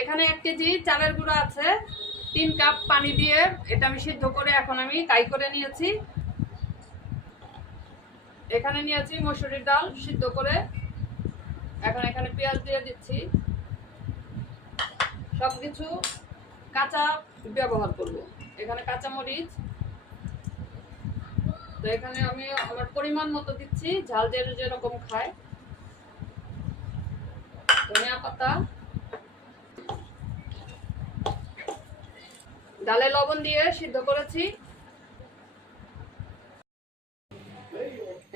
এখানে 1 কেজি চালের গুঁড়া আছে, 3 কাপ পানি দিয়ে এটা আমি সিদ্ধ করে এখন আমি কাই করে নিয়েছি। এখানে নিয়েছি মসুরির ডাল সিদ্ধ করে, এখন এখানে পেঁয়াজ দিয়ে দিচ্ছি। সবকিছু কাঁচা ব্যবহার করব। এখানে কাঁচা মরিচ, তো এখানে আমি আমার পরিমাণ মতো দিচ্ছি, ঝাল যেরকম খায়। ধনিয়া পাতা, ডালে লবণ দিয়ে সিদ্ধ করেছি।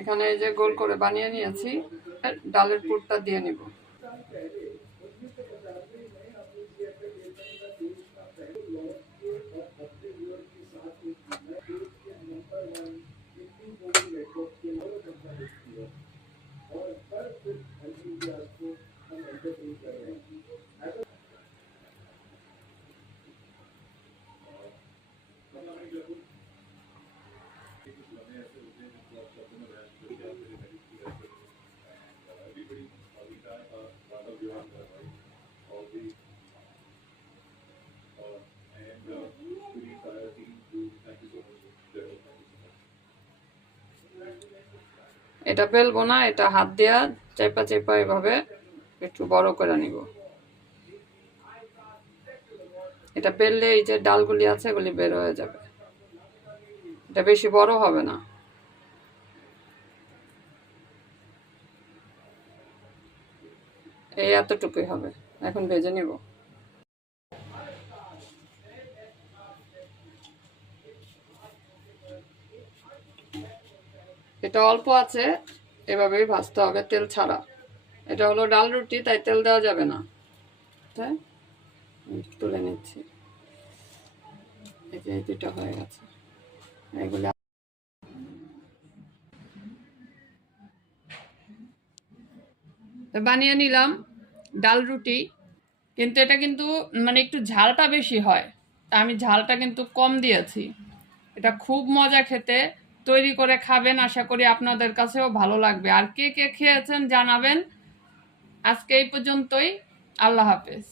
এখানে এই যে গোল করে বানিয়ে নিয়েছি, ডালের পুরটা দিয়ে নিব। এটা বেলবো না, এটা হাত দিয়া চেপা চেপা এভাবে একটু বড় করে নিব। এটা বেললে এই যে ডালগুলি আছে এগুলি বের হয়ে যাবে। এটা বেশি বড় হবে না। এই এতটুকুই হবে। এখন ভেজে নিব। এটা অল্প আছে, এভাবেই ভাজতে হবে তেল ছাড়া। এটা হলো ডাল রুটি, তাই তেল দেওয়া যাবে না। তুলে নিচ্ছি। এই যে এই দুটো হয়ে গেছে, এগুলো বানিয়ে নিলাম ডাল রুটি। কিন্তু এটা কিন্তু মানে একটু ঝালটা বেশি হয়, তা আমি ঝালটা কিন্তু কম দিয়েছি। এটা খুব মজা খেতে, তৈরি করে খাবেন, আশা করি আপনাদের কাছেও ভালো লাগবে। আর কে কে খেয়েছেন জানাবেন। আজকে এই পর্যন্তই, আল্লাহ হাফেজ।